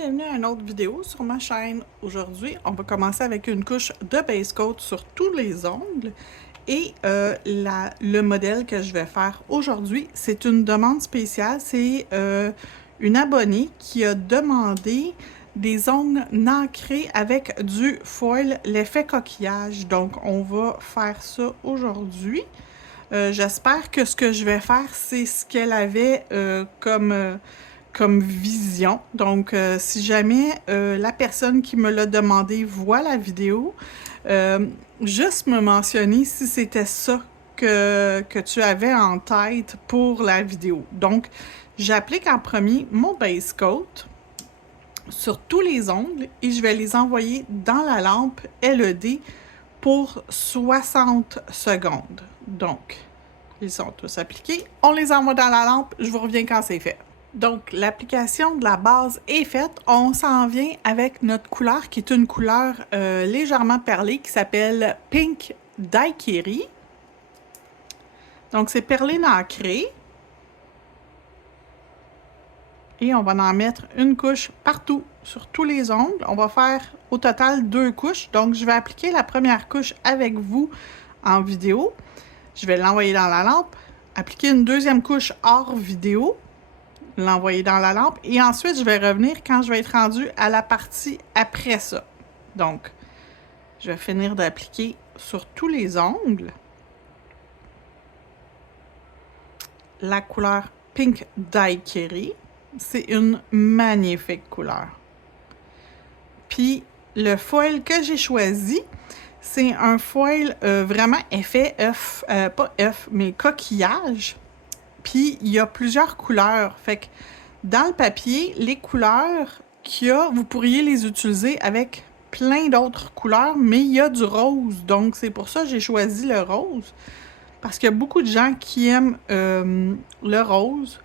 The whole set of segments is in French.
bienvenue à une autre vidéo sur ma chaîne. Aujourd'hui, on va commencer avec une couche de base coat sur tous les ongles. Et le modèle que je vais faire aujourd'hui, c'est une demande spéciale. C'est une abonnée qui a demandé des ongles nacrés avec du foil, l'effet coquillage. Donc, on va faire ça aujourd'hui. J'espère que ce que je vais faire, c'est ce qu'elle avait comme vision. Donc, si jamais la personne qui me l'a demandé voit la vidéo, juste me mentionner si c'était ça que tu avais en tête pour la vidéo. Donc, j'applique en premier mon base coat sur tous les ongles et je vais les envoyer dans la lampe LED pour 60 secondes. Donc, ils sont tous appliqués. On les envoie dans la lampe. Je vous reviens quand c'est fait. Donc, l'application de la base est faite. On s'en vient avec notre couleur qui est une couleur légèrement perlée qui s'appelle Pink Daiquiri. Donc, c'est perlé nacré. Et on va en mettre une couche partout, sur tous les ongles. On va faire au total 2 couches. Donc, je vais appliquer la première couche avec vous en vidéo. Je vais l'envoyer dans la lampe, appliquer une deuxième couche hors vidéo, l'envoyer dans la lampe et ensuite je vais revenir quand je vais être rendue à la partie après ça. Donc, je vais finir d'appliquer sur tous les ongles la couleur Pink Daiquiri. C'est une magnifique couleur. Puis, le foil que j'ai choisi, c'est un foil vraiment effet œuf, pas œuf, mais coquillage. Puis, il y a plusieurs couleurs. Fait que dans le papier, les couleurs qu'il y a, vous pourriez les utiliser avec plein d'autres couleurs, mais il y a du rose. Donc, c'est pour ça que j'ai choisi le rose. Parce qu'il y a beaucoup de gens qui aiment le rose.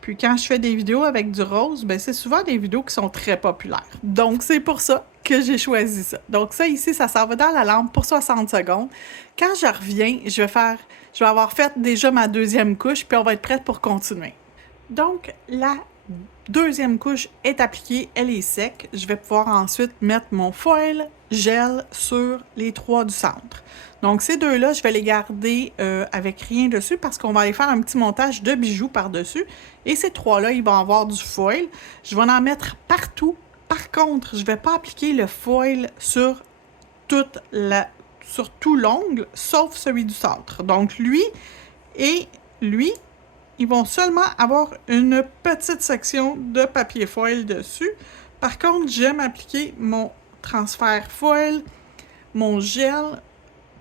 Puis quand je fais des vidéos avec du rose, ben c'est souvent des vidéos qui sont très populaires. Donc, c'est pour ça que j'ai choisi ça. Donc, ça ici, ça s'en va dans la lampe pour 60 secondes. Quand je reviens, je vais avoir fait déjà ma deuxième couche, puis on va être prête pour continuer. Donc, la deuxième couche est appliquée, elle est sec. Je vais pouvoir ensuite mettre mon foil gel sur les 3 du centre. Donc, ces deux-là, je vais les garder avec rien dessus parce qu'on va aller faire un petit montage de bijoux par-dessus. Et ces 3-là, ils vont avoir du foil. Je vais en mettre partout. Par contre, je ne vais pas appliquer le foil sur tout l'ongle, sauf celui du centre. Donc, lui et lui, ils vont seulement avoir une petite section de papier foil dessus. Par contre, j'aime appliquer mon transfert foil, mon gel,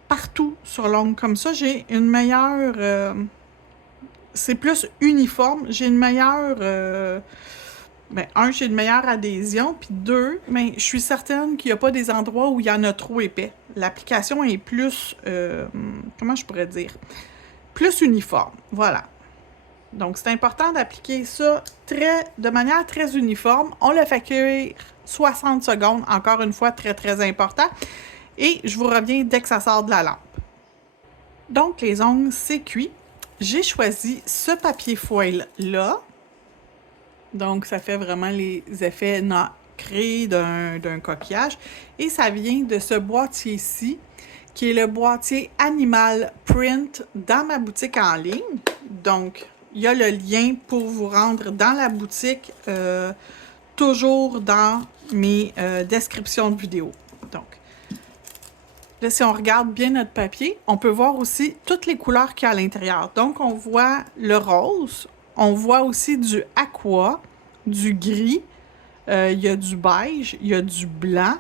partout sur l'ongle. Comme ça, j'ai une meilleure... c'est plus uniforme. J'ai une meilleure... j'ai une meilleure adhésion. Puis 2, je suis certaine qu'il n'y a pas des endroits où il y en a trop épais. L'application est plus... comment je pourrais dire? Plus uniforme. Voilà. Donc, c'est important d'appliquer ça de manière très uniforme. On le fait cuire 60 secondes. Encore une fois, très, très important. Et je vous reviens dès que ça sort de la lampe. Donc, les ongles, c'est cuit. J'ai choisi ce papier foil-là. Donc, ça fait vraiment les effets nacrés d'un coquillage. Et ça vient de ce boîtier-ci, qui est le boîtier Animal Print dans ma boutique en ligne. Donc, il y a le lien pour vous rendre dans la boutique, toujours dans mes descriptions de vidéos. Donc, là, si on regarde bien notre papier, on peut voir aussi toutes les couleurs qu'il y a à l'intérieur. Donc, on voit le rose, on voit aussi du aqua, du gris, il y a du beige, il y a du blanc.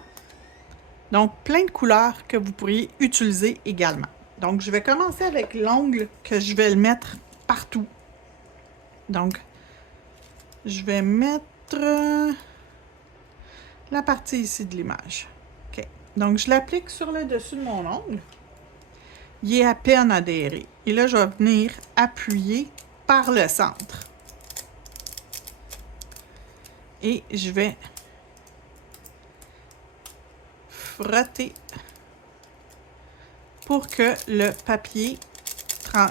Donc, plein de couleurs que vous pourriez utiliser également. Donc, je vais commencer avec l'ongle que je vais le mettre partout. Donc, je vais mettre la partie ici de l'image. OK. Donc, je l'applique sur le dessus de mon ongle. Il est à peine adhéré. Et là, je vais venir appuyer par le centre. Et je vais frotter pour que le papier,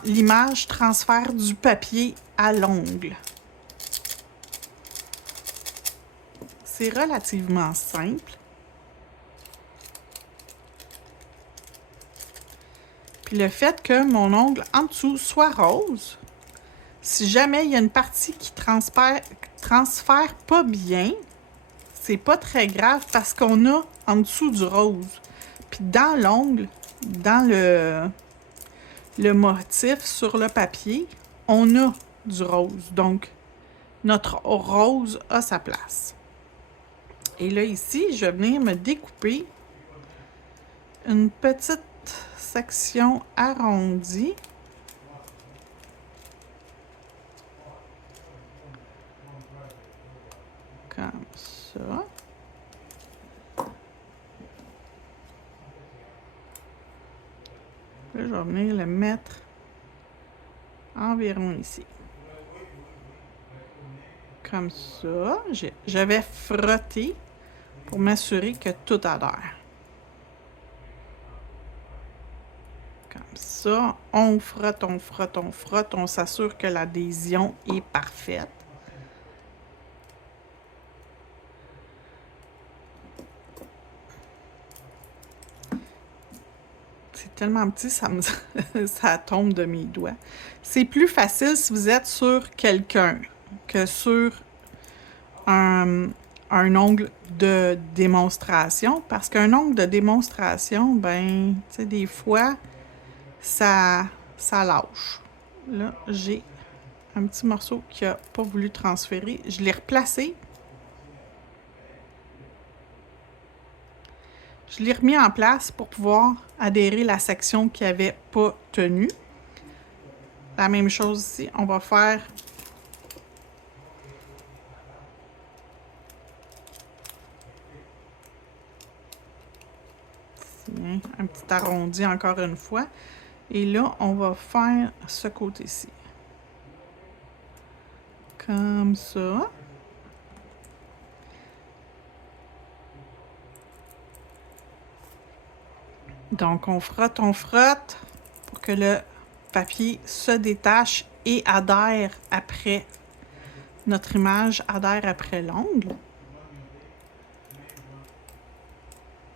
l'image transfère du papier à l'ongle. c'est relativement simple. Puis le fait que mon ongle en dessous soit rose, si jamais il y a une partie qui transfère pas bien, c'est pas très grave parce qu'on a en dessous du rose. Puis dans l'ongle, dans le motif sur le papier, on a du rose. Donc, notre rose a sa place. Et là, ici, je vais venir me découper une petite section arrondie. Comme ça. Là, je vais venir le mettre environ ici. Comme ça. Je vais frotter pour m'assurer que tout adhère. Comme ça. On frotte, on frotte, on frotte. On s'assure que l'adhésion est parfaite. C'est tellement petit, ça tombe de mes doigts. C'est plus facile si vous êtes sur quelqu'un que sur un ongle de démonstration. Parce qu'un ongle de démonstration, ben, tu sais, des fois, ça lâche. Là, j'ai un petit morceau qui n'a pas voulu transférer. Je l'ai replacé. Je l'ai remis en place pour pouvoir adhérer la section qui n'avait pas tenu. La même chose ici, on va faire un petit arrondi encore une fois. Et là, on va faire ce côté-ci. Comme ça. Donc, on frotte pour que le papier se détache et adhère après notre image, adhère après l'ongle.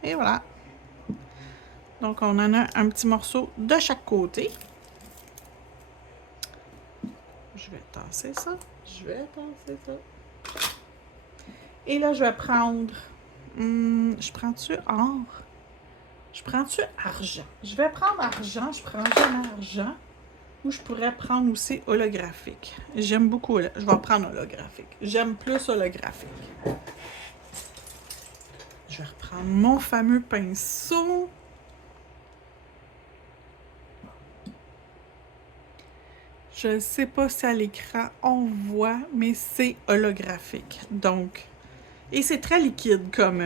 Et voilà. Donc, on en a un petit morceau de chaque côté. Je vais tasser ça. Et là, je vais prendre... je prends-tu or? Je prends-tu argent? Je vais prendre argent. Je prends jamais argent. Ou je pourrais prendre aussi holographique. J'aime beaucoup... Je vais prendre holographique. J'aime plus holographique. Je vais reprendre mon fameux pinceau. Je ne sais pas si à l'écran on voit, mais c'est holographique. Donc, et c'est très liquide comme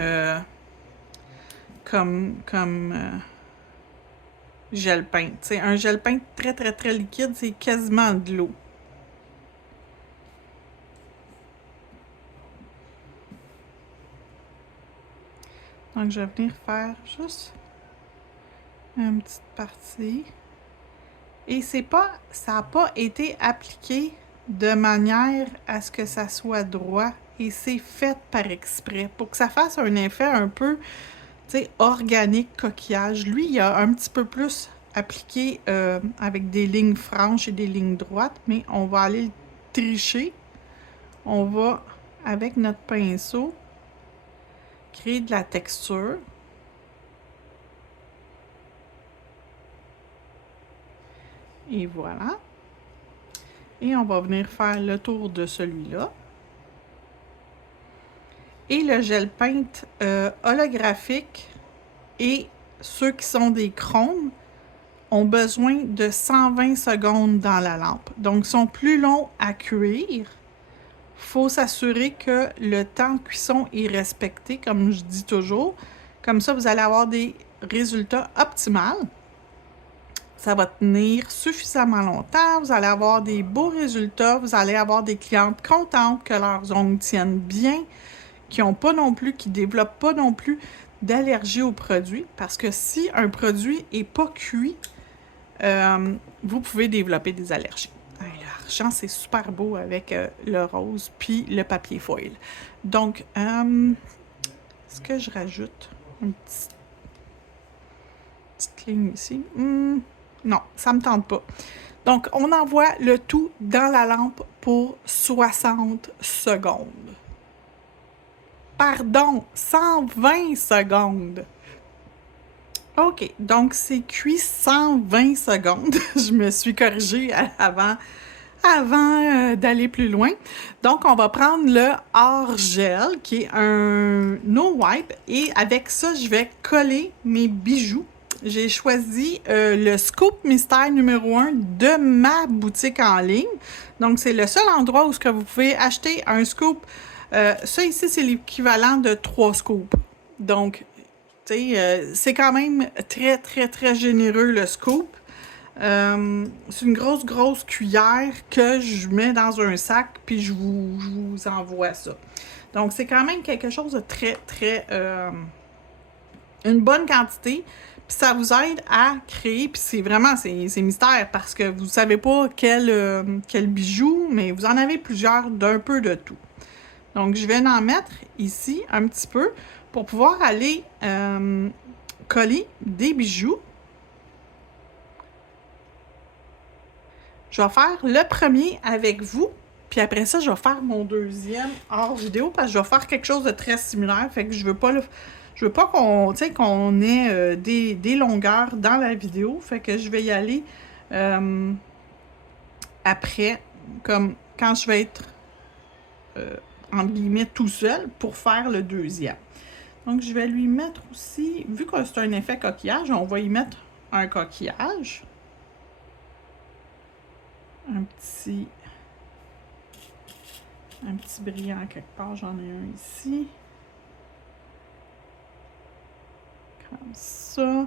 gel peint. T'sais, un gel peint très, très, très liquide, c'est quasiment de l'eau. Donc, je vais venir faire juste une petite partie. Et ça n'a pas été appliqué de manière à ce que ça soit droit. Et c'est fait par exprès pour que ça fasse un effet un peu, tu sais, organique, coquillage. Lui, il a un petit peu plus appliqué avec des lignes franches et des lignes droites, mais on va aller le tricher. On va, avec notre pinceau, créer de la texture. Et voilà. Et on va venir faire le tour de celui-là. Et le gel peint holographique et ceux qui sont des chromes ont besoin de 120 secondes dans la lampe. Donc, ils sont plus longs à cuire. Il faut s'assurer que le temps de cuisson est respecté, comme je dis toujours. Comme ça, vous allez avoir des résultats optimaux. Ça va tenir suffisamment longtemps, vous allez avoir des beaux résultats, vous allez avoir des clientes contentes que leurs ongles tiennent bien, qui ne développent pas non plus d'allergie au produit, parce que si un produit n'est pas cuit, vous pouvez développer des allergies. Et là, l'argent, c'est super beau avec le rose puis le papier foil. Donc, est-ce que je rajoute une petite ligne ici? Non, ça me tente pas. Donc, on envoie le tout dans la lampe pour 60 secondes. Pardon, 120 secondes. OK, donc c'est cuit 120 secondes. Je me suis corrigée avant d'aller plus loin. Donc, on va prendre le hors gel, qui est un no wipe, et avec ça, je vais coller mes bijoux. J'ai choisi le Scoop Mystère numéro 1 de ma boutique en ligne. Donc, c'est le seul endroit où vous pouvez acheter un scoop. Ça ici, c'est l'équivalent de 3 scoops. Donc, tu sais, c'est quand même très, très, très généreux le scoop. C'est une grosse cuillère que je mets dans un sac, puis je vous envoie ça. Donc, c'est quand même quelque chose de très, très... une bonne quantité, puis ça vous aide à créer, puis c'est vraiment, c'est mystère, parce que vous savez pas quel bijou, mais vous en avez plusieurs d'un peu de tout. Donc, je vais en mettre ici un petit peu pour pouvoir aller coller des bijoux. Je vais faire le premier avec vous, puis après ça, je vais faire mon deuxième hors vidéo, parce que je vais faire quelque chose de très similaire, fait que je veux pas qu'on ait des longueurs dans la vidéo, fait que je vais y aller après, comme quand je vais être entre guillemets tout seul pour faire le deuxième. Donc, je vais lui mettre aussi, vu que c'est un effet coquillage, on va y mettre un coquillage. Un petit brillant quelque part, j'en ai un ici. Comme ça.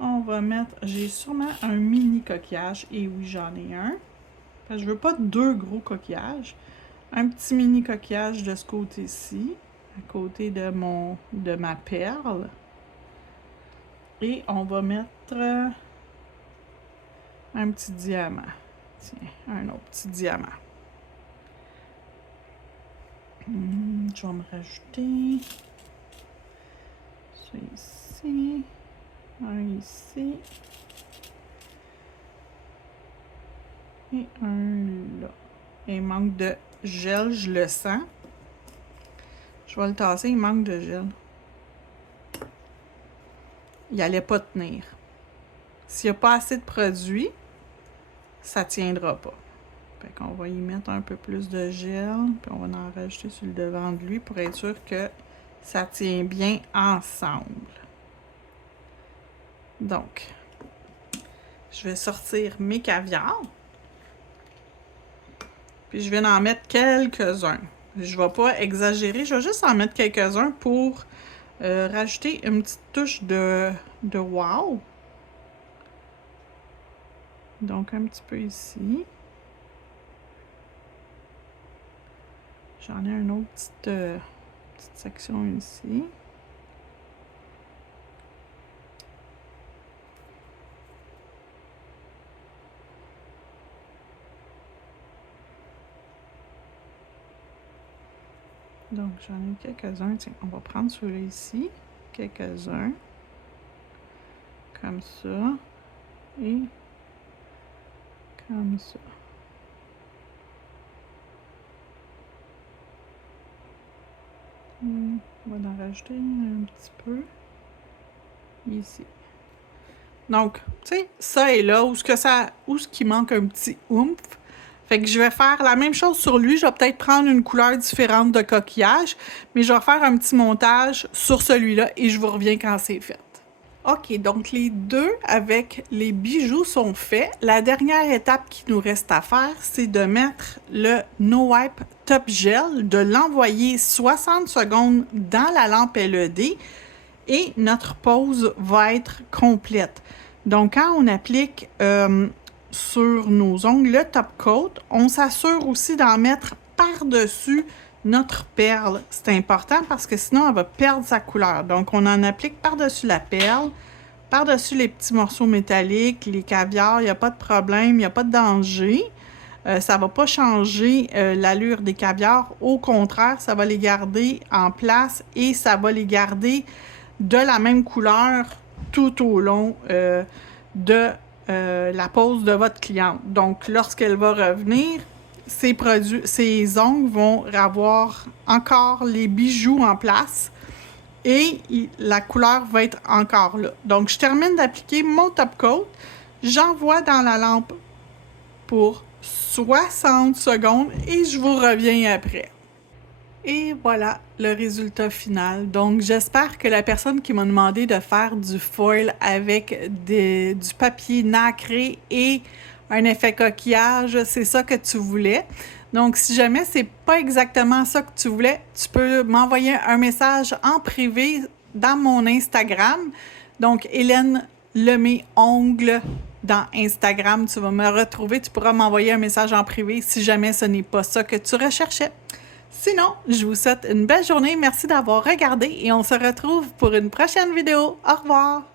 On va mettre, j'ai sûrement un mini coquillage, et oui, j'en ai un. Parce que je veux pas 2 gros coquillages. Un petit mini coquillage de ce côté-ci, à côté de ma perle. Et on va mettre un petit diamant. Tiens, un autre petit diamant. Je vais me rajouter ça ici, un ici et un là. Il manque de gel, je le sens. Je vais le tasser, il manque de gel. Il n'allait pas tenir. S'il n'y a pas assez de produit, ça ne tiendra pas. Fait qu'on va y mettre un peu plus de gel, puis on va en rajouter sur le devant de lui pour être sûr que ça tient bien ensemble. Donc, je vais sortir mes caviars. Puis je vais en mettre quelques-uns. Je ne vais pas exagérer, je vais juste en mettre quelques-uns pour rajouter une petite touche de wow. Donc, un petit peu ici. J'en ai une autre petite section ici. Donc, j'en ai quelques-uns. Tiens, on va prendre celui-là ici. Quelques-uns. Comme ça. Et comme ça. On va en rajouter un petit peu ici. Donc, tu sais, ça est là où ce qui manque un petit oomph. Fait que je vais faire la même chose sur lui. Je vais peut-être prendre une couleur différente de coquillage, mais je vais faire un petit montage sur celui-là et je vous reviens quand c'est fait. OK, donc les deux avec les bijoux sont faits. La dernière étape qui nous reste à faire, c'est de mettre le No Wipe Top Gel, de l'envoyer 60 secondes dans la lampe LED et notre pose va être complète. Donc, quand on applique sur nos ongles le top coat, on s'assure aussi d'en mettre par-dessus notre perle. C'est important parce que sinon, elle va perdre sa couleur. Donc, on en applique par-dessus la perle, par-dessus les petits morceaux métalliques, les caviars, il n'y a pas de problème, il n'y a pas de danger. Ça va pas changer l'allure des caviars. Au contraire, ça va les garder en place et ça va les garder de la même couleur tout au long de la pause de votre cliente. Donc, lorsqu'elle va revenir, ses ongles vont avoir encore les bijoux en place et la couleur va être encore là. Donc, je termine d'appliquer mon top coat. J'envoie dans la lampe pour 60 secondes et je vous reviens après. Et voilà le résultat final. Donc, j'espère que la personne qui m'a demandé de faire du foil avec du papier nacré et un effet coquillage, c'est ça que tu voulais. Donc, si jamais c'est pas exactement ça que tu voulais, tu peux m'envoyer un message en privé dans mon Instagram. Donc, Hélène Lemay Ongles dans Instagram. Tu vas me retrouver. Tu pourras m'envoyer un message en privé si jamais ce n'est pas ça que tu recherchais. Sinon, je vous souhaite une belle journée. Merci d'avoir regardé et on se retrouve pour une prochaine vidéo. Au revoir!